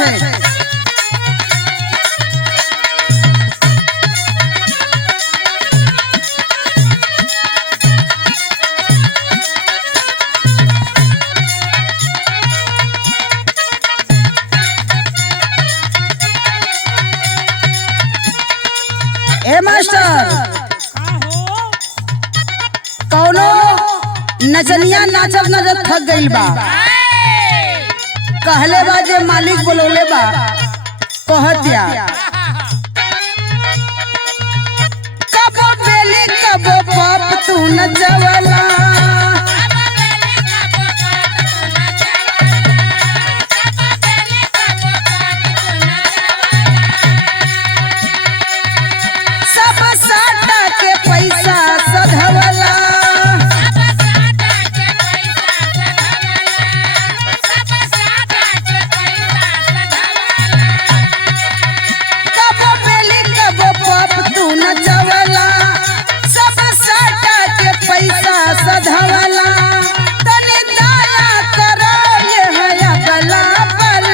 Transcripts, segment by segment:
है। ए मास्टर, कौनो नचनिया नाचत नाचत थक गइल बा, कहले बा जे मालिक बोलोले बा, कहतिया कबो बेली कबो पाप तू नचवला, सब साटा के पैसा सधवला, कबो बेली कबो पाप तू नचवला, सब साटा के पैसा सधवला, तनी दया करो ये हया गला पर,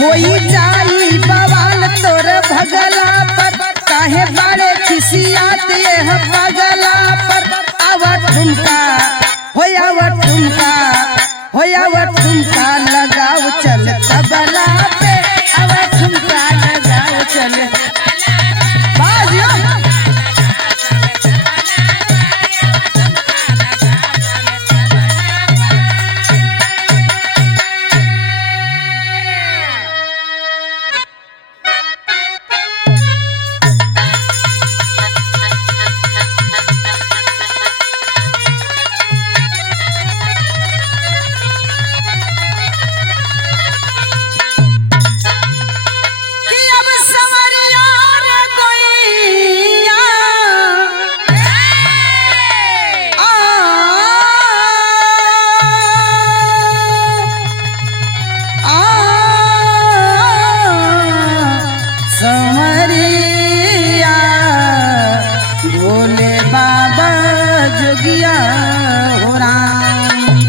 होई जाई बवाल तोर भगला पर, काहे बड़े खिसियात ये भगला पर, आवा ठुमका होया ठुमका, होया ठुमका लगाओ चल तबला पे, आवा ठुमका लगाओ चल बाजियो। कि अब संवरिया रे गोइया, संवरिया भोले बाबा जोगिया हो राम।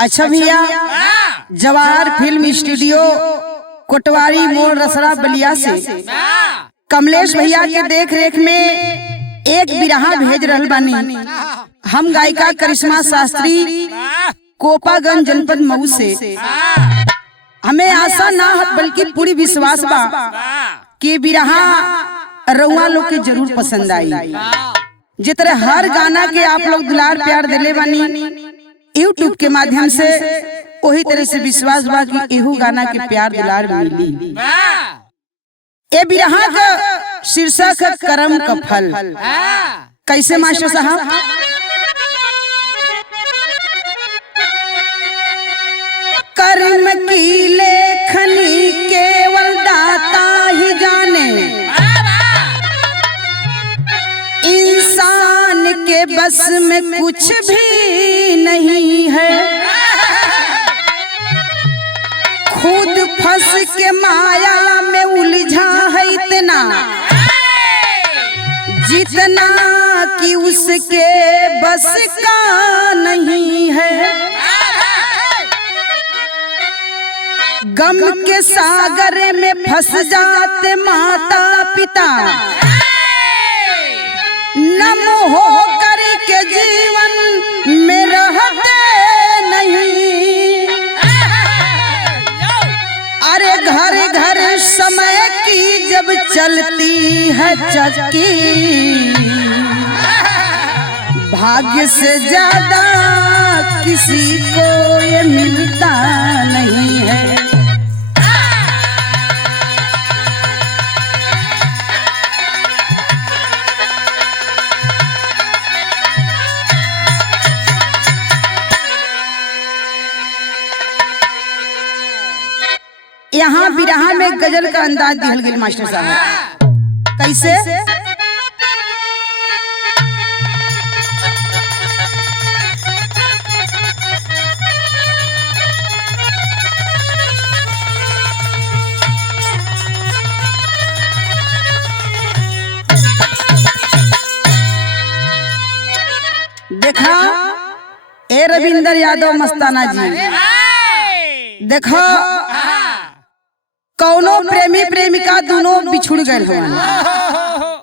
अच्छा भैया, जवाहर फिल्म स्टूडियो कोटवारी मोड़ रसड़ा बलिया से कमलेश भैया के देख रेख में एक बिरहा भेज रहल बानी। हम गायिका करिश्मा शास्त्री कोपागंज जनपद मऊ से। हमें आशा ना बल्कि पूरी विश्वास बा कि बिरहा रउआ लोग के जरूर पसंद आई। जितने हर गाना के आप लोग दुलार प्यार दिले बानी यूट्यूब के माध्यम से, वही तरह से विश्वास बा कि एहू गाना के प्यार दुलार मिली। ए बिरहा का शीर्षक है कर्म का फल। कैसे मास्टर साहब? कर्म की लेखनी केवल दाता ही जाने, इंसान के बस में कुछ भी नहीं है, खुद फंस के माया में उलझा है इतना, जितना कि उसके बस का नहीं है। गम के सागर में फंस जाते माता पिता, नम हो करके जीवन में रहते नहीं। अरे घर घर समय की जब चलती है चक्की, भाग्य से ज्यादा किसी को ये मिलता नहीं है। यहाँ बिरहा में गजल का अंदाज दिहल गेल मास्टर साहब। कैसे? रविंदर यादव मस्ताना जी, देखो कौनो प्रेमी प्रेमिका दोनों बिछुड़ गए हो,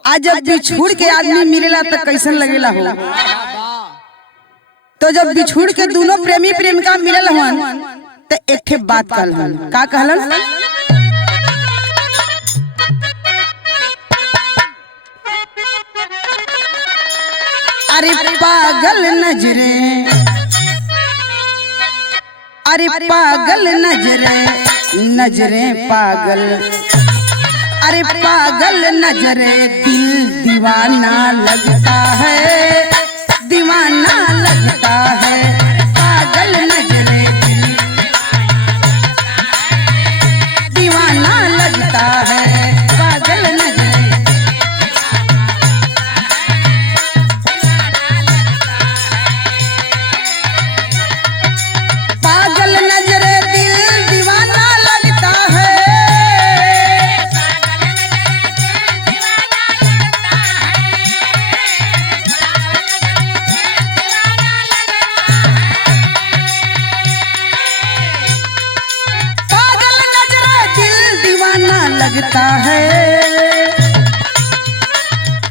आज जब बिछुड़ के आदमी मिलेला तो कैसन लगेला हो। तो जब बिछुड़ के दोनों प्रेमी प्रेमिका मिलल हन तो एक ठे बात कहलन, का कहलन? अरे पागल नजरे, अरे पागल नजरे, नजरे पागल, अरे पागल नजरे दिल दीवाना लगता है, दीवाना लगता है, पागल नजरे दिल दीवाना लगता है, पागल नजरे पागल नजरे दिल दीवाना लगता है, लगता है,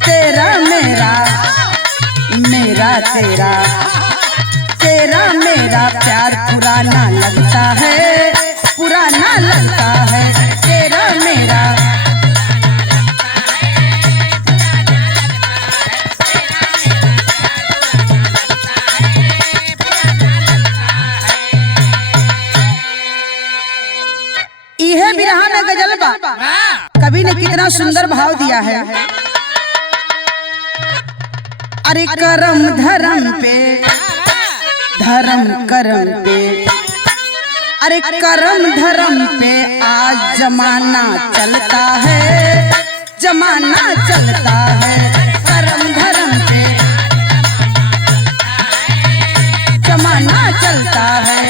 तेरा मेरा, मेरा तेरा, तेरा मेरा प्यार पुराना लगता है, पुराना लगता है, तेरा मेरा इहे बिरहा में गजल बा। कवि ने कितना सुंदर भाव दिया है। अरे करम धर्म पे, धर्म करम पे, अरे करम धर्म पे आज जमाना चलता है, जमाना चलता है, करम धर्म पे जमाना चलता है।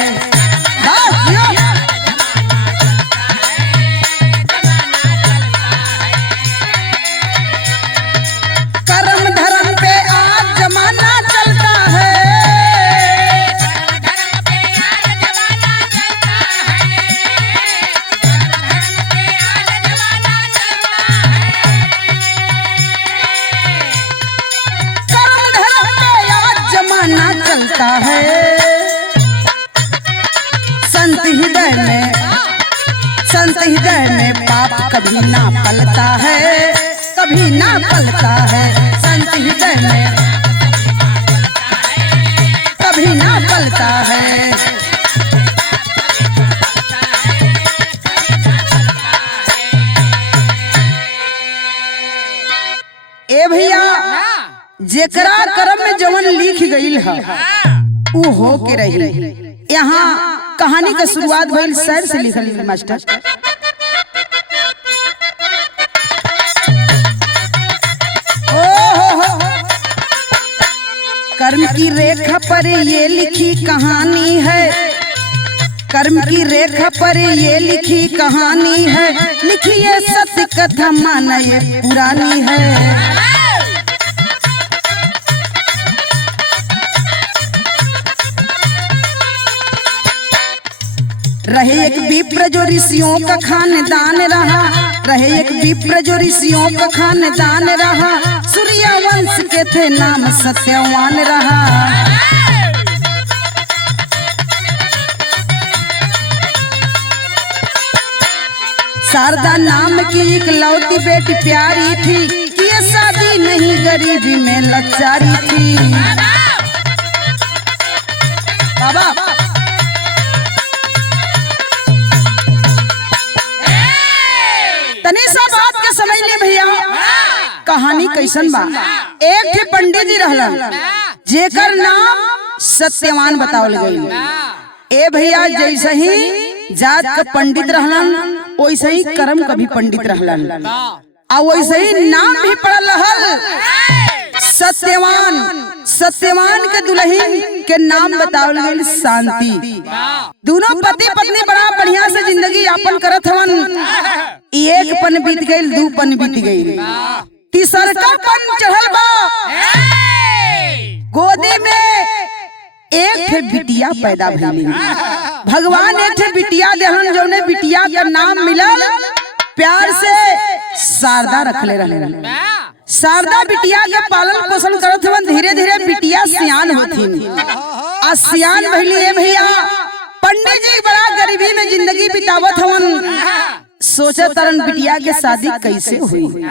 चलता है संत हृदय में, संत हृदय में पाप कभी ना पलता है, कभी ना पलता है, संत हृदय में कभी ना पलता है। ए भैया, जेकरा कर्म में जवन लिख गईल है वो हो के रही। यहाँ कहानी का शुरुआत भइल शायर से लिखल मास्टर। कर्म की रेखा पर ये लिखी कहानी है, कर्म की रेखा पर ये लिखी कहानी है, लिखिए सत्य कथा माना ये पुरानी है। रहे एक विप्र जो ऋषियों का खानदान रहा, रहे एक विप्र जो ऋषियों का खानदान रहा, सूर्य वंश के थे नाम सत्यवान रहा। शारदा नाम की इकलौती बेटी प्यारी थी, ये शादी नहीं गरीबी में लाचारी थी। बाबा तनिषा बात के समझ ले भैया, कहानी कैसन बा। एक थे पंडित जी रहलन, जेकर नाम सत्यवान बतावल गई। ए भैया, जैसे ही जात का पंडित रहलन वैसे ही कर्म का भी पंडित रहलन, और वैसे ही नाम भी पड़ल रहल सत्यवान। सत्यवान के दुल्हन के नाम बतावल गई शांति। दोनों पति पत्नी बड़ा बढ़िया से जिंदगी यापन करत हवन। एक पन बीत गई, दू पन बीत गई, तीसरका पन चढ़ल बा। गोदी में एक ठे बिटिया पैदा भइली। भगवान एक ठे बिटिया देहलन, जौने बिटिया का नाम मिलल प्यार से शारदा रखले रहलन। शारदा बिटिया के पालन पोषण करत हवन। धीरे धीरे बिटिया सियान होथिन। आ सियान भइली ए भैया, पंडित जी बड़ा गरीबी में जिंदगी बितावत हवन। सोचत तरन बिटिया के शादी कैसे हुई।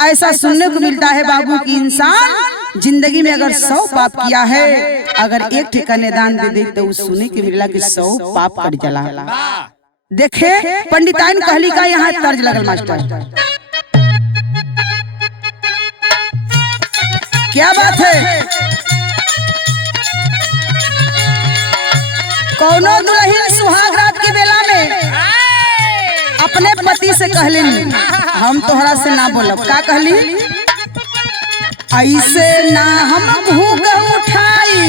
ऐसा सुनने को मिलता है बाबू की इंसान जिंदगी में अगर 100 पाप किया है, अगर एक ठेका निदान दे दे तो सुने के मिला कि 100 पाप कट जला। देखे पंडिताइन कहली का यहाँ तर्ज लगल मास्टर, क्या बात है। कौनो दुल्हन सुहाग रात की बेला में अपने पति से कहलिन, हम तोहरा से ना बोलब। का कहली, ऐसे ना हम भूख उठाई,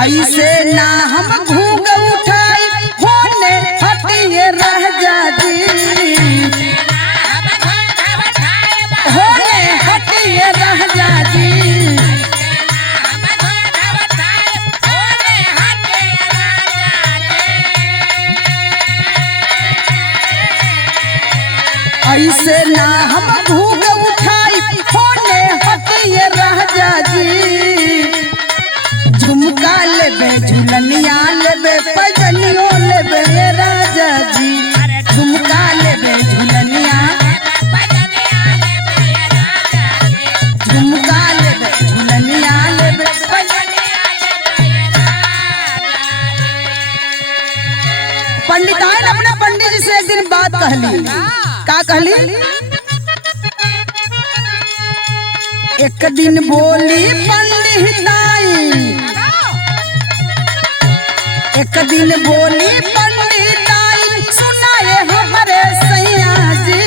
ऐसे ना हम भूख उठाई, होने हटिए रह जाती, होने हटिए रह जाती। ऐसे ना हम भूख उठाई, होने हटिए रह जाजी। झुमका लेबे झुलनिया लेबे पजनियो लेबे राजा जी, झुमका लेबे झुलनिया, झुमका लेबे झुलनिया लेबे पंडिताइन अपने पंडित जी से एक दिन बात कहली। का कहली, एक दिन बोली पंडिताई, एक दिन बोली पंडिताई, सुनाए हमारे सैया जी।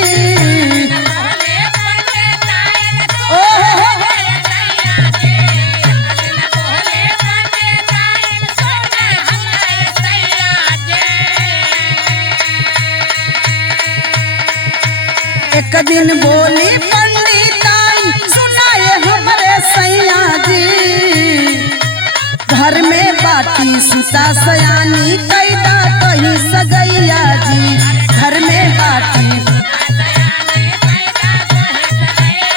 एक दिन बोली पंडिताई, सुनाए हमारे सैया जी। घर में बाटी सुता सयानी, कैदा कहीं सगैया जी। घर में बाटी,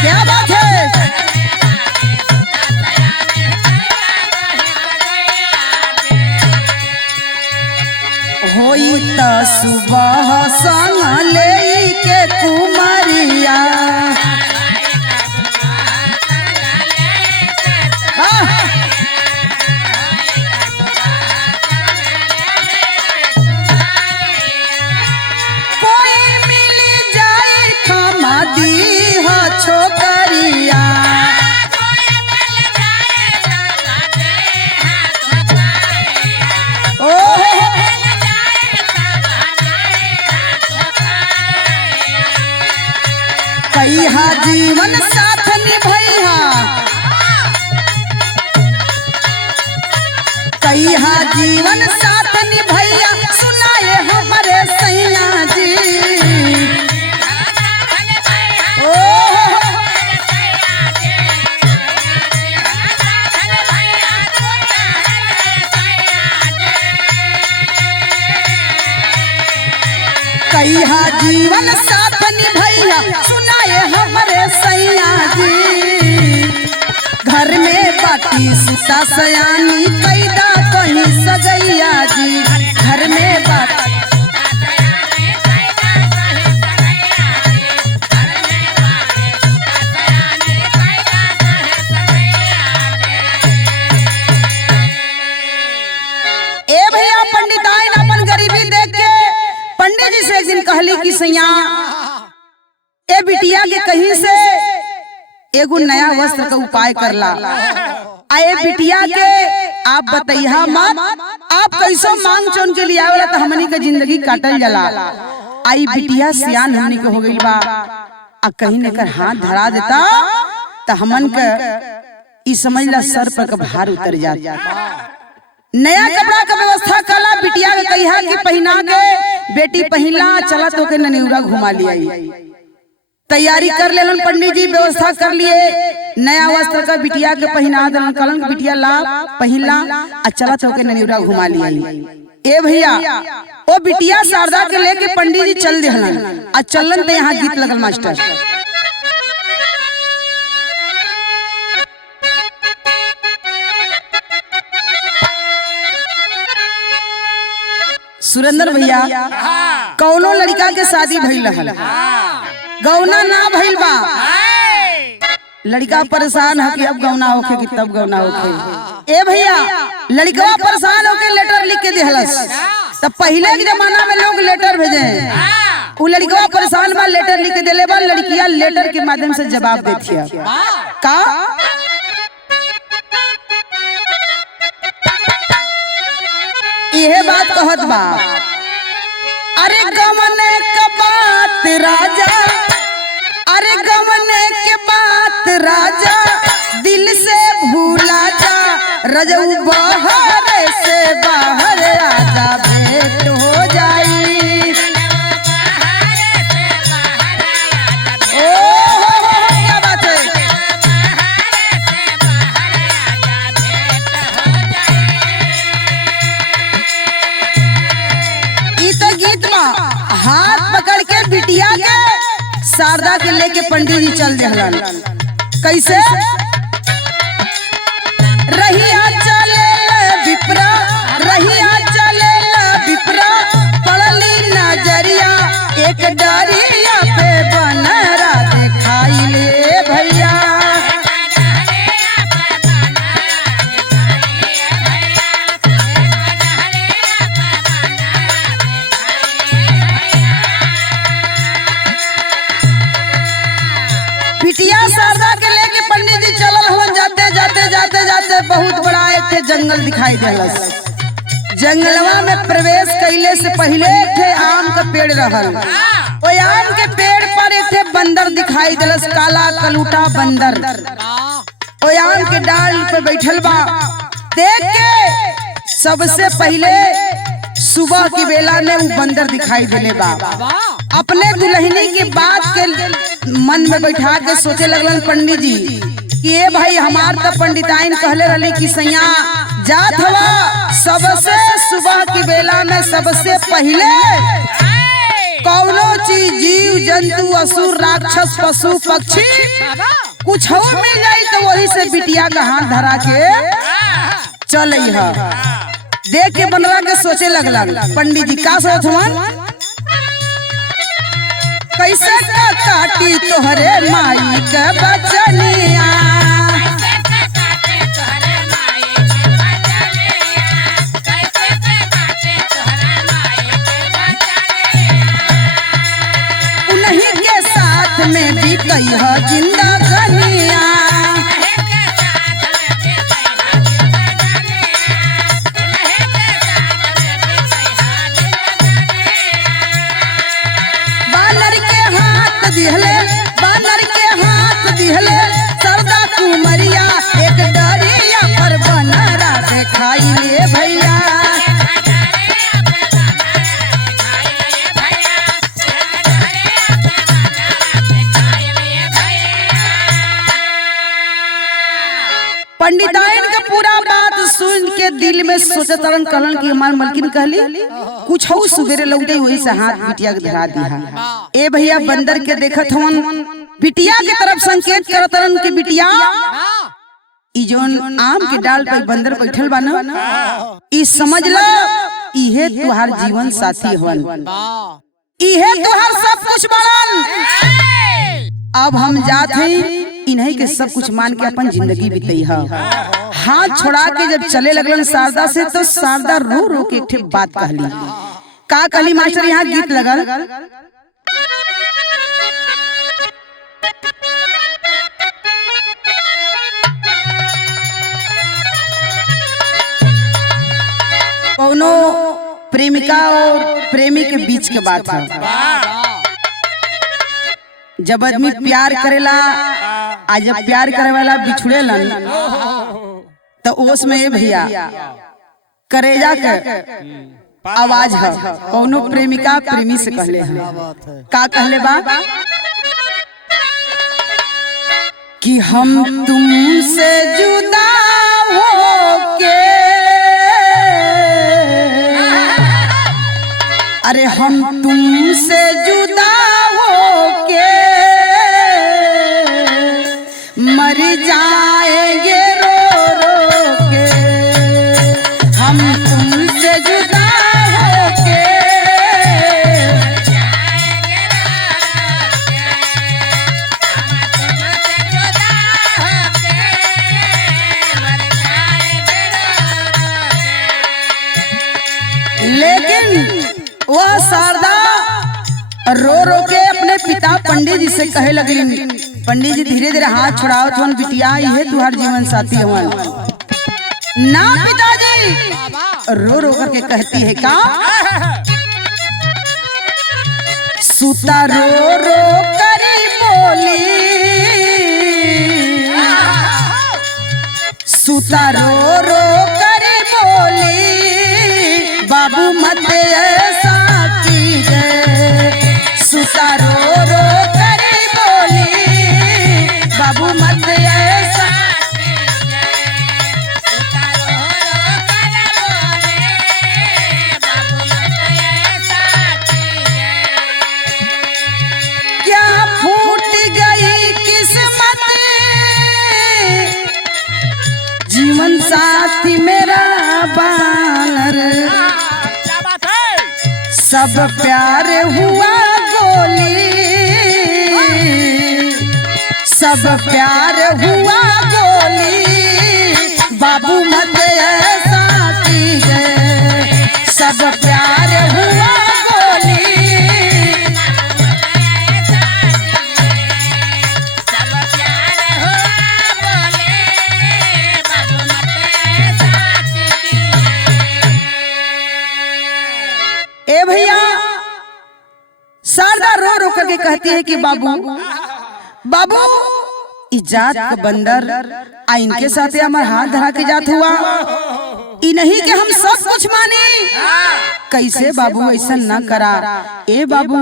क्या बात है। होई त सुबह संग ले के कुमारिया, कोई मिल जाए खमा दी हो छोकरिया। कहिया जीवन साथ निभैया, कहिया जीवन साथ निभैया, सुनाए हमारे सैया जी। कहिया जीवन साथ निभैया, सुनाए हमारे सैया जी। घर में बाटी सुता सयानी, कैदा कहीं सगैया जी। घर में बाटी, ए भैया पंडिताइन अपन गरीबी देख के पंडित जी से एक दिन कहली कि सैया ए बिटिया के कहीं से एगो नया वस्त्र का उपाय करला। आए बिटिया के आप बतैया मत, आप कैसो मांग चोन के लिए आवेला तो हमनी के जिंदगी काटल जाला। आई बिटिया सियान हमनी के हो गई बा, आ कहीं न कर हाथ धरा देता तो हमन के ई समझला सर पर का भार उतर जाता। नया कपड़ा का व्यवस्था कला, बिटिया के कहिया कि पहना के बेटी पहिला, चला तो के ननिउरा घुमा लिया। तैयारी कर लेलन पंडित जी, व्यवस्था कर लिए। नया वस्त्र का बिटिया के पहना दलन कलन के बिटिया ला पहिला आ चला चौके ननिउरा घुमा लिया। ए भैया ओ बिटिया शारदा के लेके पंडित जी चल देहलन आ चलन त यहाँ गीत लगल मास्टर। सुरेंद्र भैया कौनो लड़का के शादी भइल रहल, गौना ना भइल बा, लड़का परेशान है कि अब गौना होखे कि तब गौना होखे। ए भैया लड़का परेशान होके लेटर लिख के देहलस। तब पहले के जमाना में लोग लेटर भेजे, उ लड़का परेशान बा लेटर लिख के देले बा, लड़कियां लेटर के माध्यम से जवाब देथिया का यह बात कहत बा, अरे गमने के बात राजा, अरे गमने के बात राजा दिल से भूला जा, रजऊ बाहर से बाहर आजा भेंट हो जाई। क्या बात है। हाथ पकड़ के बिटिया के शारदा के लेके पंडित जी चल देहलन। कैसे रहिया चले विप्रा, रहिया चले विप्रा, पड़ली नजरिया एक डरिया पे बनरा दिखाई ले भैया। बिटिया शारदा के लेके पंडित जी चलल हवन। जाते जाते जाते जाते बहुत बड़ा एक जंगल दिखाई देलस। जंगलवा में प्रवेश कैले से पहले एक आम का पेड़ रहल। ओ आम के पेड़ पर एक बंदर दिखाई देलस, काला कलूटा बंदर। ओ आम के डाल पे बैठल बा। देख के सबसे पहले सुबह की बेला में वो बंदर दिखाई देले बा। अपने दुल्हनी की बात के मन में बैठा के सोचे लगलन पंडित जी कि ये भाई हमार तो पंडिताइन कहले रही कि सैया जात हवा सबसे सुबह की बेला में सबसे पहले कौनो चीज जीव जंतु असुर राक्षस पशु पक्षी कुछ हो मिल जाये तो वही से बिटिया का हाथ धरा के चल। देख के बनवा के सोचे लगल पंडित जी का सोच हवन, कैसे काटी तोहरे माई के बचनिया, उन्हीं के साथ में भी कई है जिंदगानिया। बानर के हाथ दिहले सरदा कुमरिया एक डरिया पर बनरा दिखाई ले भैया। पंडिताइन के पूरा बात सुन के दिल में सोचत कहलन कि हमार मलकिन कहली कुछ हो सुबेरे लौटे वही से हाथ बिटिया के धरा दिया। ए भैया बंदर के देखत हवन बिटिया के तरफ संकेत करत हवन कि बिटिया ई जोन आम के डाल पे बंदर बैठल बा ना, ई समझ ल इहे तुहार जीवन साथी हवन, इहे तुहार सब कुछ बनन। अब हम जात हई इन्हीं के सब कुछ मान के अपन जिंदगी बिताई है। हाथ छोड़ा के जब चले लगलन शारदा से तो शारदा रो रो के एक बात कहली। का कहली मास्टर, यहाँ गीत लगल। कौनो प्रेमिका और प्रेमी के बीच के बात है। जब आदमी प्यार करेला आज जब प्यार करे वाला बिछुड़ेलन तो ओस में भैया करेजा के आवाज है। कौनो प्रेमिका प्रेमी से कहले हैं, का कहले बा कि हम तुमसे जुदा होके, अरे हम तुमसे जुदा होके मर जाएंगे रो रो के, हम तुमसे जुदा होके लेकिन वह शारदा रो रो के अपने पिता पंडित जी से कहे लगली, पंडित जी धीरे धीरे हाथ छुड़ाओ तो बिटिया ये तुहार जीवन साथी हमार ना। पिताजी रो रो करके कहती है का, सुता रो रो करी बोली, सुता रो रो करी बोली, बाबू मत ऐसा कीजिए, सुता रो रो करे बोली, बाबू मत ऐसा कीजिए, सुता रो रो करे बोली, बाबू मत ऐसा कीजिए। क्या फूट गई किस्मत, जीवन साथी मेरा बानर, सब प्यार हुआ गोली, सब प्यार हुआ गोली, बाबू मत ऐसा कीजिए, सब प्यार हुआ गोली, सब प्यार हुआ गोली, बाबू मत ऐसा कीजिए। ए भैया शारदा रो रो करके कहती है कि बाबू बाबू इजात का बंदर आ इनके साथ हमारे हाथ धरा के जात हुआ, ई नहीं कि हम सब कुछ माने, कैसे बाबू ऐसा न करा। ए बाबू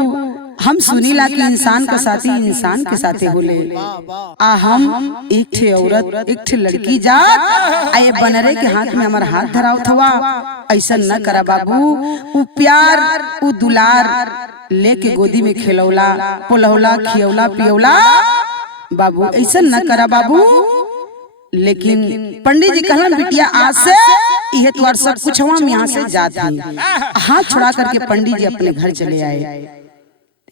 हम सुनीला कि इंसान का साथी इंसान के साथे होले, आ हम एक ठे औरत एक ठे लड़की जात आए बनरे के हाथ में हमारा हाथ धरावत हुआ, ऐसा न करा बाबू। उ प्यार उ दुलार लेके गोदी में खिलौला पोलौला खियौला पियौला, बाबू ऐसा न करा बाबू। लेकिन पंडित जी कहलन बिटिया आज से यह तुम्हार सब कुछ हम यहाँ से जाते हैं। हाथ छुड़ा करके पंडित जी अपने घर चले आए।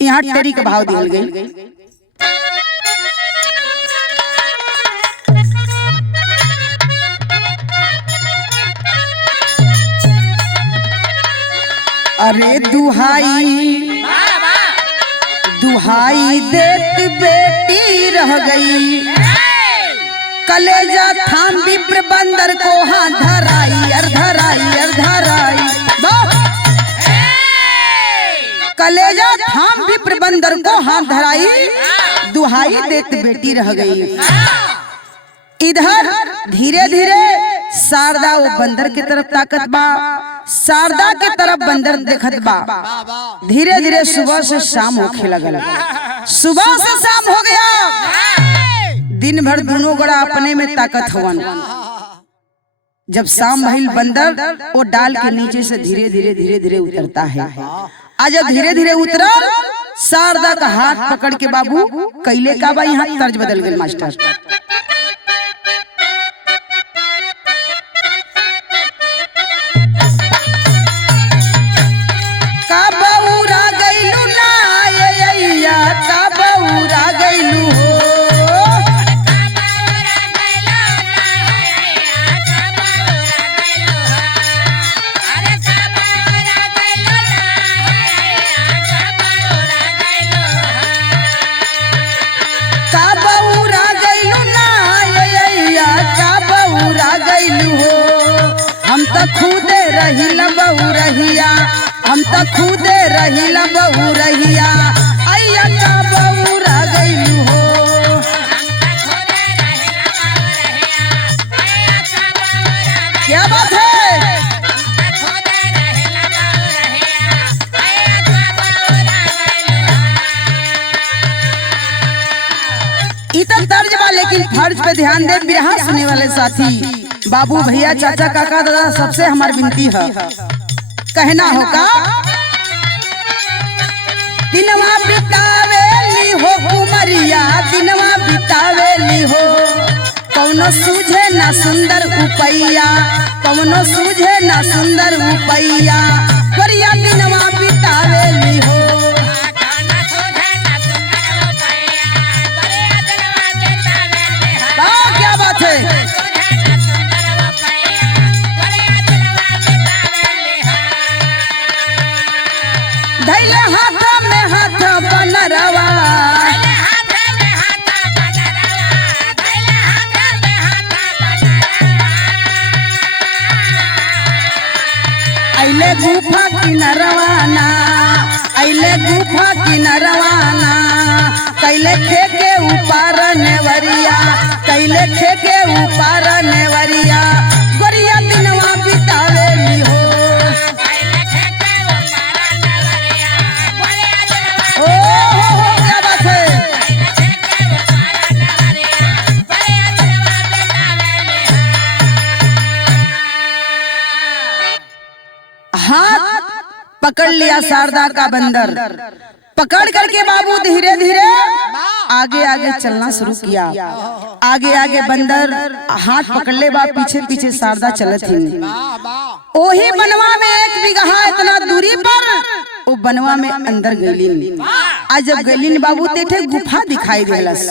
यहाँ टेरी का भाव दिया गई। अरे दुहाई दुहाई देत बेटी रह गई, कलेजा थाम विप्र बंदर को हाथ धराई अर्धराई कलेजा थाम विप्र बंदर को हाथ धराई, दुहाई देत बेटी रह गई। इधर धीरे धीरे शारदा वो बंदर की तरफ ताकत बा, शारदा के तरफ बंदर देखत बा। धीरे धीरे सुबह से शाम होखे लगल, सुबह से शाम हो गया। दिन भर दोनों गोड़ा अपने में ताकत हवन। जब शाम भइल बंदर वो डाल के नीचे से धीरे धीरे उतरता है। आज धीरे धीरे उतरा, शारदा का हाथ पकड़ के बाबू कैले का बा, यहाँ तर्ज बदल गए मास्टर। खुदे रहिला बहुरहिया, हम तो खुदे रहिला बहुरहिया, अय्या का बहुरा गइलू हो। क्या बात है? इतना तर्ज बा, लेकिन पे ध्यान दे बिरहा सुनने वाले साथी, बाबू भैया चाचा काका दादा सबसे हमारी विनती है। कहना होगा दिनवा बितावेली हो कुमरिया, दिनवा बितावेली हो, कौनो सूझे ना सुंदर उपैया, कौनो सूझे ना सुंदर उपैया, गोरिया दिनवा बितावेली हो। क्या बात है। धैले हाथ में हाथ बनरवा, अइले गुफा किनरवाना, अइले गुफा किनरवाना, कैले खेके ऊपर नेवरिया, कैले खेके ऊपर नेवरिया, गोरिया दिनवा बितावेली हो। क्या बात है। हाथ पकड़ लिया शारदा का बंदर, पकड़ करके बाबू धीरे धीरे आगे आगे चलना शुरू किया। आगे आगे बंदर हाथ पकड़ ले बा, पीछे पीछे शारदा चलत थी। ओही बनवा में एक बिगहा इतना दूरी पर वो बनवा में अंदर गईलीन। आज जब गईलीन बाबू तेठे गुफा दिखाई देलस।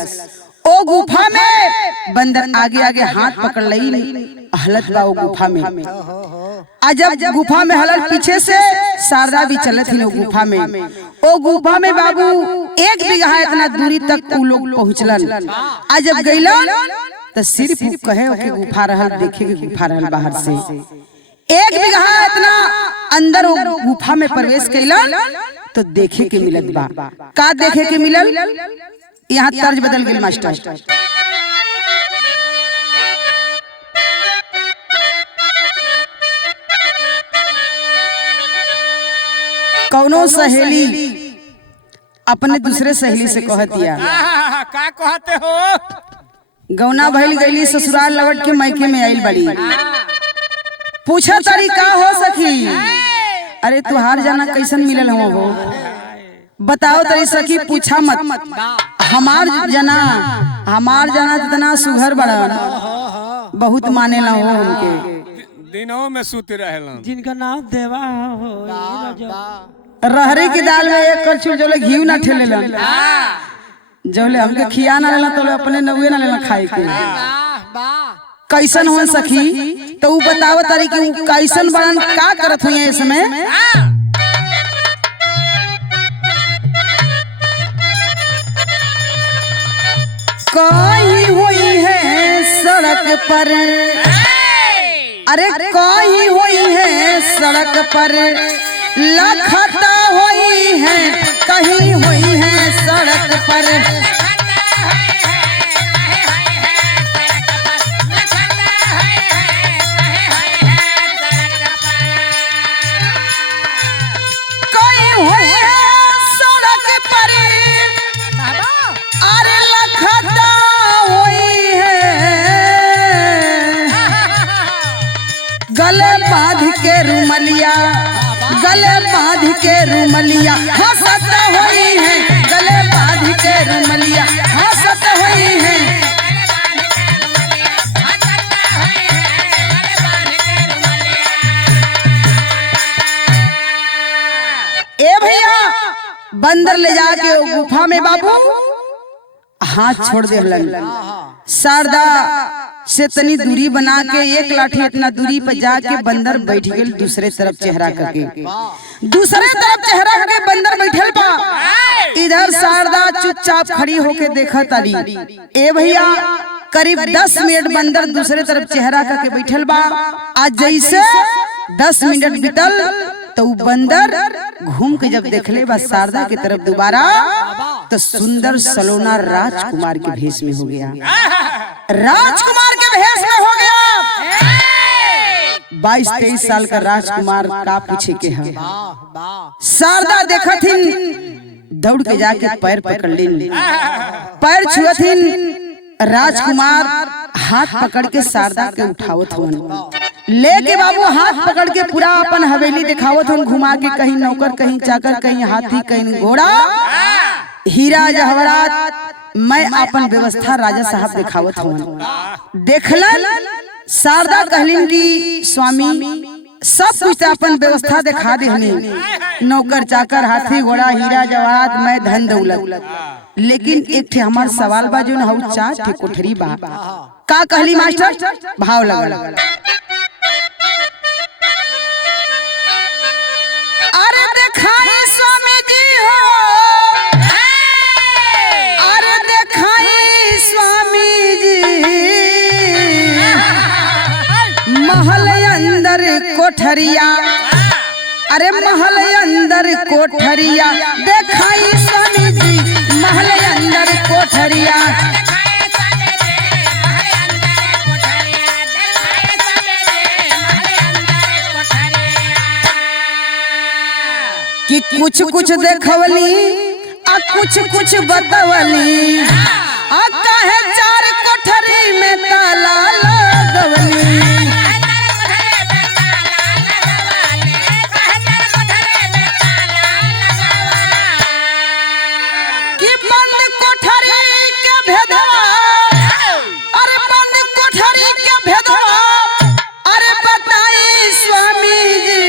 ओ गुफा में बंदर आगे आगे हाथ पकड़ लई हलत बा वो गुफा में। आज जब गुफा में हलत पीछे से शारदा भी चलत थी गुफा में। ओ गुफा में बाबू एक बिगहा इतना दूरी तक उ लोग पहुंचलन। आज जब गईलन तो सिर्फ कहे के गुफा रहल, देखे के गुफा रहल बाहर से। एक बिगहा इतना अंदर वो गुफा में प्रवेश कैलन तो देखे के मिलत बा। का देखे के मिलल, यहाँ तर्ज बदल गई मास्टर। कौनो सहेली अपने दूसरे सहेली से कह दिया, का कहते हो? गौना भइल गईली ससुराल लौट के मैके में आइल बड़ी। पूछा तारी का हो सखी, अरे तुहार जाना कैसन मिलल हो? बताओ तारी सखी, पूछा मत। हमार जना जितना सुघर बड़न, बहुत माने ला हो हमके। दिनों में सूते रहेलन, जिनका नाम देवा हो रहरे की दाल में एक कलछुल जोले घी ना ठेलेलन, जोले हमके खिया ना लेला तो अपने नौवे ना लेला खाए के। कैसन हो सखी? तो उ बताओ तारी कि कैसन बड़न, का करत हुई है इसमें? कहीं हुई है सड़क पर, अरे कहीं हुई है सड़क पर, लखता हुई है, कहीं हुई है सड़क पर। कहीं हुई है सड़क पर, अरे लखता हुई है, गले बांध के रुमलिया, गले बांध के रुमलिया, हंसत हुई है, गले बांध के रुमलिया, हंसत हुई है। ए भैया, बंदर ले जाके गुफा में बाबू हाथ छोड़ दे। शारदा से तनी दूरी बना के एक लाठी इतना दूरी पर जाके बंदर बैठ गए दूसरे तरफ चेहरा करके। दूसरे तरफ चेहरा करके बंदर बैठल बा, इधर शारदा चुपचाप खड़ी होके देखा तारी। ए भैया, करीब 10 मिनट बंदर दूसरे तरफ चेहरा करके बैठल बा। आज जैसे 10 मिनट बीतल तो बंदर घूम के जब देखले बा शारदा की तरफ दोबारा, तो सुंदर सलोना राजकुमार के भेष में हो गया। राजकुमार के भेष में हो गया। 22-23 साल का राजकुमार का पूछे के है। शारदा देखथिन, दौड़ के जाके पैर पकड़ लेन, पैर छुअथिन राजकुमार हाथ पकड़ के शारदा के उठावत हवन, लेके बाबू हाथ पकड़ के पूरा अपन हवेली दिखावत हवन, घुमा के कहीं नौकर कहीं चाकर कहीं हाथी कहीं घोड़ा हीरा जवाहरात मैं अपन व्यवस्था राजा साहब दिखावत हवन। देखलन शारदा कहलिन कि स्वामी सब कुछ अपन व्यवस्था दिखा देहनी, नौकर चाकर हाथी घोड़ा हीरा जवाहरात मैं धन दौलत, लेकिन एक ठे हमार सवाल बा जो हऊ 4 ठे कोठरी बा। का कहली मास्टर? भाव लगल, अरे देखाई स्वामी जी हो, अरे देखाई स्वामी जी महल अंदर कोठरिया, अरे महल अंदर कोठरिया देखाई स्वामी जी महल अंदर कोठरिया। कि कुछ कुछ देखवली आ कुछ बतवली, आ काहे 4 कोठरी में ताला लगवली। कि बंद कोठरी के भेदवा, अरे बंद कोठरी के भेदवा, अरे बताई स्वामी जी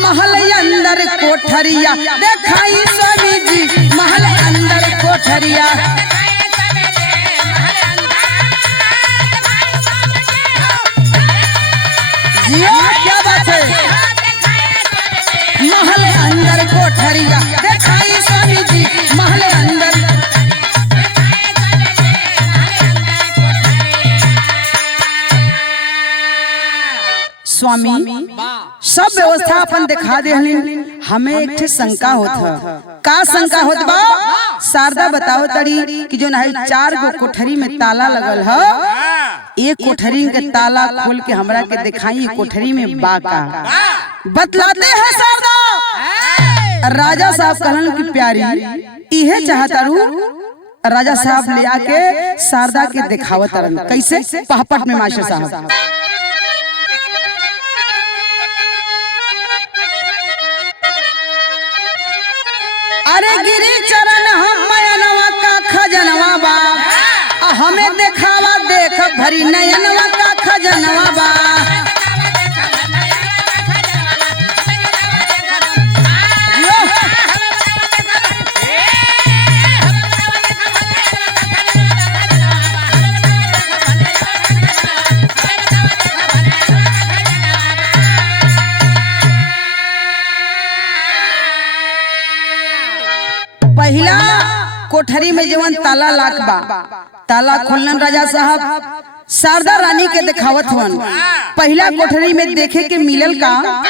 महल अंदर कोठरिया देखाई स्वामी जी महल अंदर कोठरिया। जियो क्या बात है, महल अंदर कोठरिया देखाई स्वामी जी महल अंदर। स्वामी सब व्यवस्था अपन दिखा दे, हमें एक ठे शंका होत। का शंका होत बा? शारदा बताओ तड़ी कि जो है 4 गो कोठरी में ताला लगल है, एक कोठरी के ताला खोल के हमरा के दिखाई कोठरी में बा का। बतलाते हैं शारदा। राजा साहब कहलन कि प्यारी इहे चाहता रू। राजा साहब ले आके शारदा के दिखावत रन, कैसे? पहपट में मास्टर साहब, अरे गिरी चरण हम मयनवा का खजनवा बा, हमें देखावा देख भरी नयनवा का खजनवा बा। पहला कोठरी में जवन ताला लाक बा, ताला खोलन राजा साहब शारदा रानी के दिखावत हवन। पहला कोठरी में देखे के मिलल का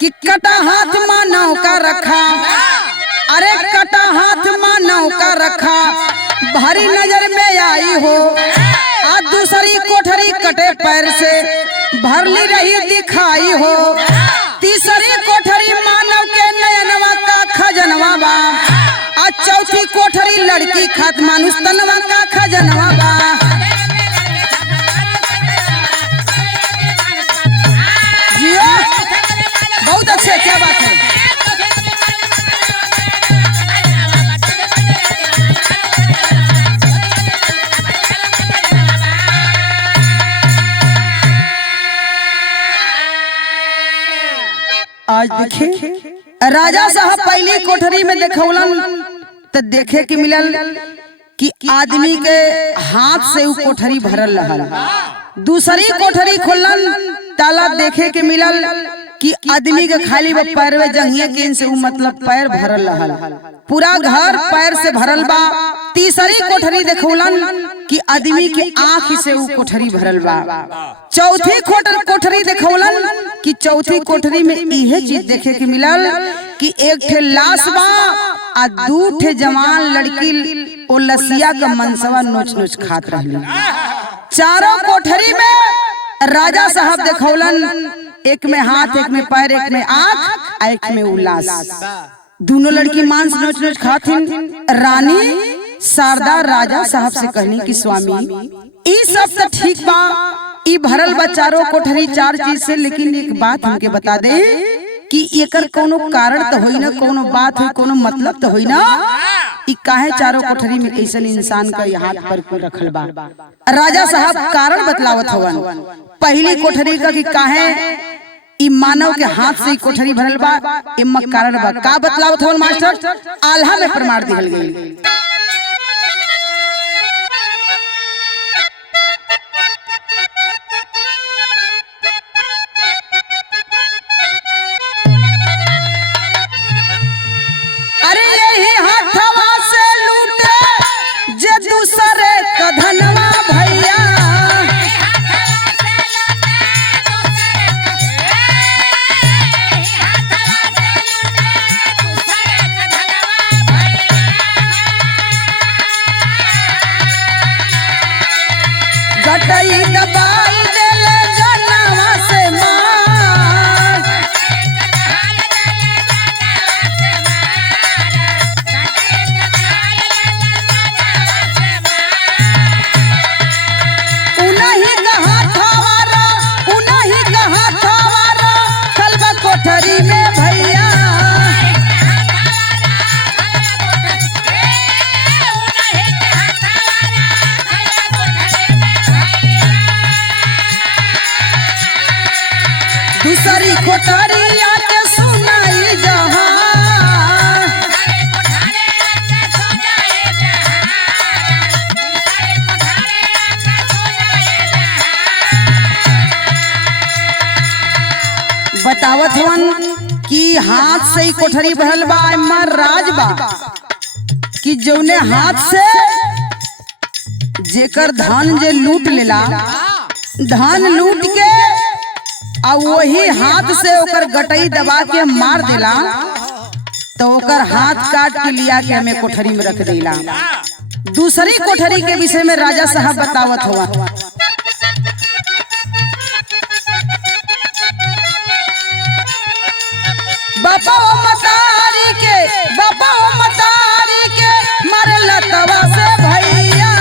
कि कटा हाथ मानव का रखा, अरे कटा हाथ मानव का रखा भारी नजर में आई हो। आज दूसरी कोठरी कटे पैर से भरली रही दिखाई हो। तीसरी कोठरी मानव के नयनवा का खजनवा बा, आज चौथी कोठरी लड़की खात मानुष तनवा का खजनवा बा। जियो बहुत अच्छे, क्या बात है। आज देखे राजा साहब पहली कोठरी में देखौलन तो देखे के मिलल कि आदमी के हाथ से वो कोठरी भरल रहल। दूसरी कोठरी खोलन ताला देखे के मिलल कि आदमी के खाली वो पैर में जंघिया के से वो मतलब पैर भरल रहल, पूरा घर पैर से भरल बा। तीसरी कोठरी देखौलन कि आदमी के आँख से वो कोठरी भरल बा। चौथी कोठरी देखौलन कि चौथी कोठरी में इहे चीज देखे के मिलल कि एक ठे लाश बा आ 2 ठे जवान लड़की ओ लसिया का मनसवा नोच नोच खात रहली। चारों कोठरी में राजा साहब देखौलन एक में हाथ, एक में पैर, एक में आँख, एक में उल्लास। दोनों लड़की मांस नोच नोच खातिन। रानी शारदा राजा साहब से कहनी कि स्वामी ई सब तो ठीक बा, ई भरल बा चारों कोठरी चार चीज से, लेकिन एक बात हमके बता दे कि एकर कोनो कारण तो होई ना, कोनो बात है, कोनो मतलब तो होई ना, ई काहे चारों कोठरी में ऐसन इंसान का हाथ पर को रखल बा। राजा साहब कारण बतलावत हवन। पहली कोठरी का कि काहे ई मानव के हाथ से ई कोठरी भरल बा, एमा कारण बा। का बतलावत हवन मास्टर? आल्हा में प्रमाण दिहल गई। अरे यही हाथवा से लूटे जे दूसरे का धनवा भैया, गटई दबाई देले जनवा से मार, उनही कहा थावारा, उनही कहा थावारा कलबा कोठरी में भैया। दूसरी कोठरी आके सुनाई जहां, बतावत हवन कि हाथ से ही कोठरी भरल बा, एमा राज बा कि जौने हाथ से जेकर धन जे लूट लेला, धन लूट के आ वही हाथ से ओकर गटई दबा के मार देला, तो ओकर हाथ काट के लिया के हमें कोठरी में रख देला। दूसरी कोठरी के विषय में राजा साहब बतावत हुआ। बाबा मतारी के, बाबा मतारी के मारे लतवा से भैया,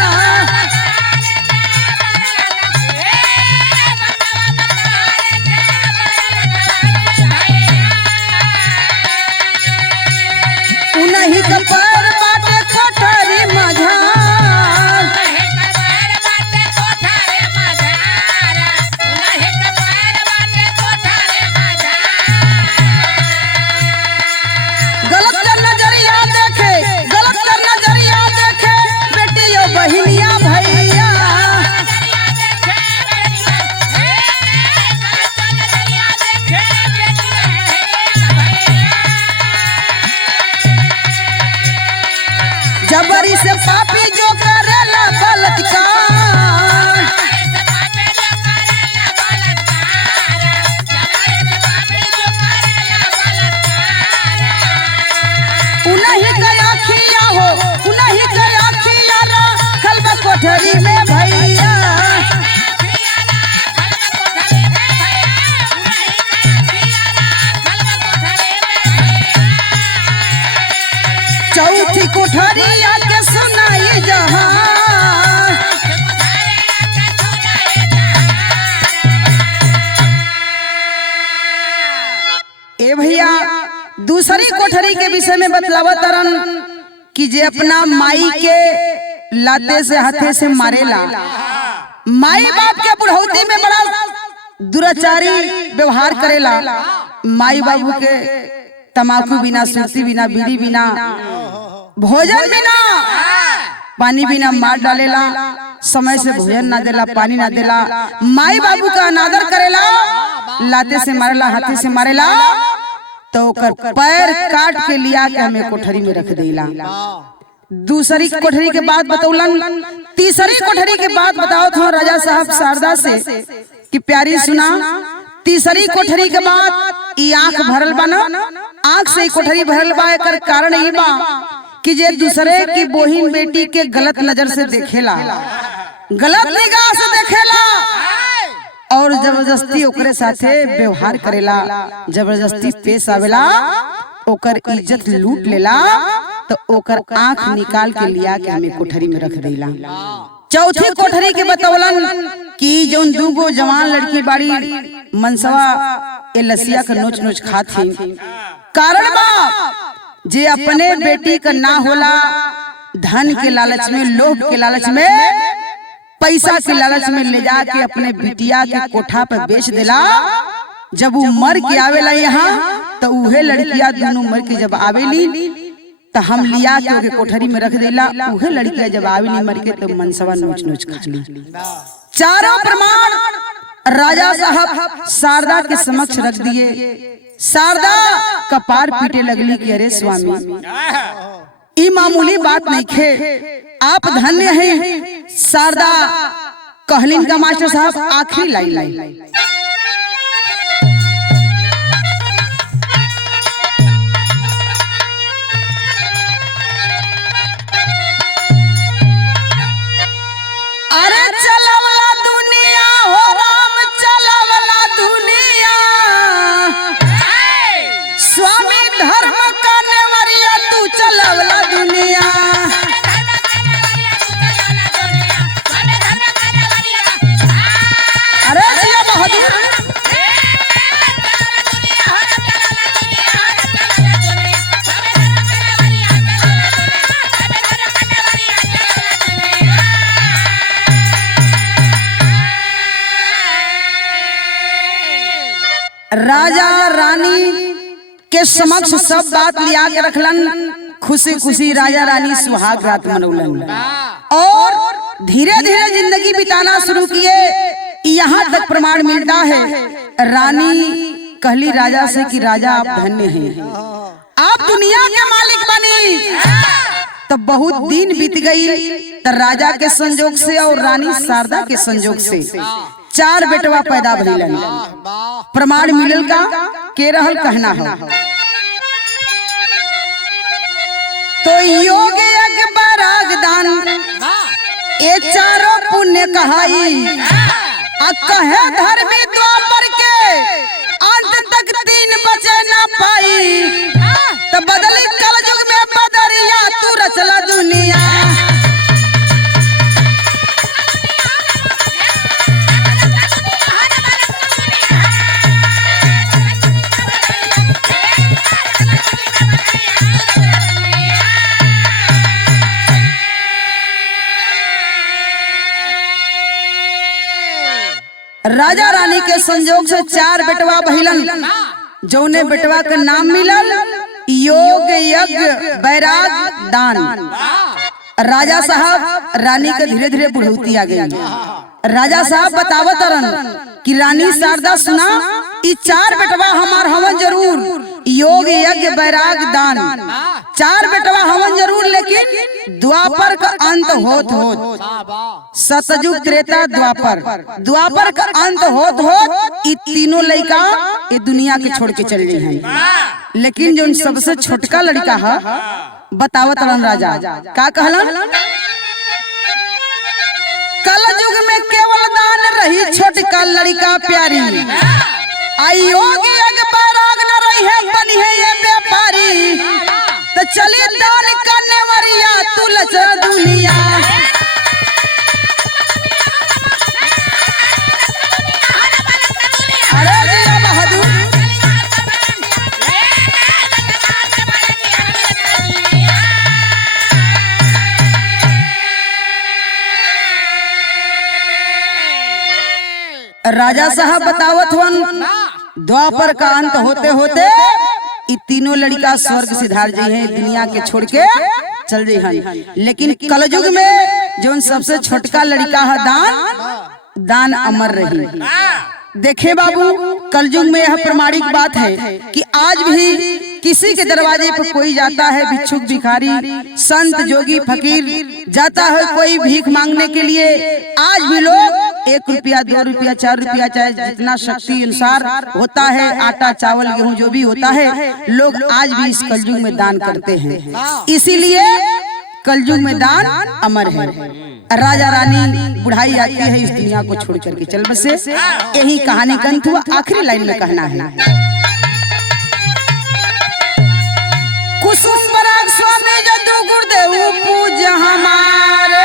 उनही का पैर बाटे कोठरी मझार, गलत नजरिया देखे, गलत नजरिया देखे बेटियों बहिनिया भैया, जबरी से पापी जो करेला बलात्कार, उनही का आखिया हो, उनही का आखिया रा कलबा कोठरी में भैया। चौथी कोठरी आके सुनाई जहां, ए भैया दूसरी कोठरी के विषय में बतलावत तरन कि जे अपना माई के लाते से हाथे से मारेला, माई बाप के बुढ़ौती में बड़ा दुराचारी व्यवहार करेला, माई बाबू के तमाकू बिना, सुर्ती बिना, बीड़ी बिना, भोजन बिना, पानी बिना मार डालेला, समय से भोजन ना देला, पानी ना देला, माई बाबू का अनादर करेला, लाते से मारेला, हाथे से मारेला, तो ओकर पैर काट के लिया के हमें कोठरी में रख देला। दूसरी कोठरी के बाद बतौलन। तीसरी कोठरी के बाद बताओ तो राजा साहब शारदा से कि प्यारी सुना, तीसरी कोठरी के बाद ई आंख भरल बा ना, आंख से कोठरी भरल बा, एकर कारण ई बा कि जे दूसरे की बहिन बेटी के गलत नजर से देखेला, गलत निगाह से देखेला और जबरदस्ती ओकरे साथे व्यवहार करेला, जबरदस्ती पेश आवेला, ओकर इज्जत लूट लेला, तो ओकर आंख निकाल के लिया के हमें कोठरी में रख देला। चौथी कोठरी के बतौलन कि जोन दूगो जवान लड़की बाड़ी मनसवा ए लसिया का नोच नोच खाती। कारण बा जे अपने बेटी का ना होला, धन के लालच में, लोभ के लालच में, पैसा के लालच में ले जाके अपने बिटिया के कोठा पे बेच देला। जब वो मर के आवेला यहाँ तो उहे लड़किया दोनों मर के जब आवेली तो हम लिया के ओके कोठरी में रख देला। उहे लड़किया जब आवेली मर के तो मनसवा नोच नोच खा ली। चारों प्रमाण राजा साहब शारदा के समक्ष रख दिए। शारदा कपार पीटे लगली कि अरे स्वामी, ई मामूली बात नहीं खे, आप धन्य हैं। शारदा कहलिन का मास्टर साहब आखिरी लाइन अरे चलवला दुनिया हो राम, चलवला दुनिया, स्वामी धर्म का नेवरिया तू चलवला दुनिया। अरे जिया बहादुर, राजा रानी के समक्ष सब बात लिया के रखलन। खुशी खुशी राजा रानी सुहाग रात मनौलन और धीरे धीरे जिंदगी बिताना शुरू किए। यहाँ तक प्रमाण मिलता है रानी कहली राजा से कि राजा आप धन्य हैं, आप दुनिया के मालिक बनी। तो बहुत दिन बीत गई तो राजा के संजोग से और रानी शारदा के संजोग से 4 बेटवा पैदा भइलन। प्रमाण मिलल का के रहल कहना है तो योग यज्ञ बराग दान ये चारों पुण्य कहाई। कहे धर्मी द्वापर के अंत तक 3 बचे ना पाई। तो बदली कलयुग में बदरिया तू रचला दुनिया। राजा रानी के संजोग से 4 बेटवा भइलन। जौने बेटवा का नाम मिलल योग यज्ञ बैराग दान। राजा साहब रानी के धीरे धीरे बुढ़ौती आ गई। राजा साहब बतावत रन कि रानी शारदा सुना, ई 4 बेटवा हमार हवन जरूर, योग यज्ञ बैराग दान 4 बेटवा हवन जरूर, लेकिन द्वापर का अंत होत सतयुग त्रेता द्वापर का अंत होत ई तीनों लड़का ये दुनिया के छोड़ के चले गए हैं। लेकिन जो सबसे छोटका लड़का है बतावत रन राजा का कहलन, कल युग में केवल दान रही छोटका लड़का प्यारी। योग यज्ञ बैराग न रही है बनी है ये व्यापारी। तो चले दान करने वरिया तू लचर दुनिया। अरे जिया बहादुर, राजा साहब बतावत हवन द्वापर का अंत होते होते ये तीनों लड़का स्वर्ग सिधार जी है, दुनिया के छोड़ के चल जी हैं। लेकिन कलयुग में जो सबसे छोटका लड़का है दान अमर रही। देखे बाबू कलयुग में यह प्रमाणिक बात है कि आज भी किसी के दरवाजे पर कोई जाता है, भिक्षुक भिखारी संत जोगी फकीर जाता है कोई भीख मांगने के लिए, आज भी लोग 1 रुपया 2 रुपया 4 रुपया चाहे जितना शक्ति अनुसार होता है, आटा चावल गेहूं जो भी होता है, लोग आज भी इस कलयुग में दान करते हैं। इसीलिए कलयुग में दान अमर है। राजा रानी बुढ़ाई आती है इस दुनिया को छोड़ करके चल बसे। यही कहानी का अंत हुआ। आखिरी लाइन में कहना है, कुसुम पराग स्वामी हमारे।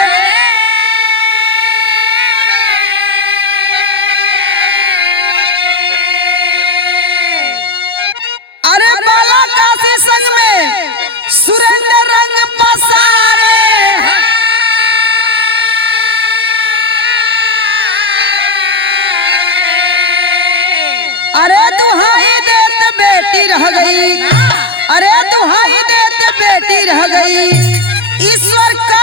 अरे बाला काशी संग में सुरेंद्र रंग पसारे। अरे दुहाई देत बेटी रह गई, अरे दुहाई देत बेटी रह गई, ईश्वर का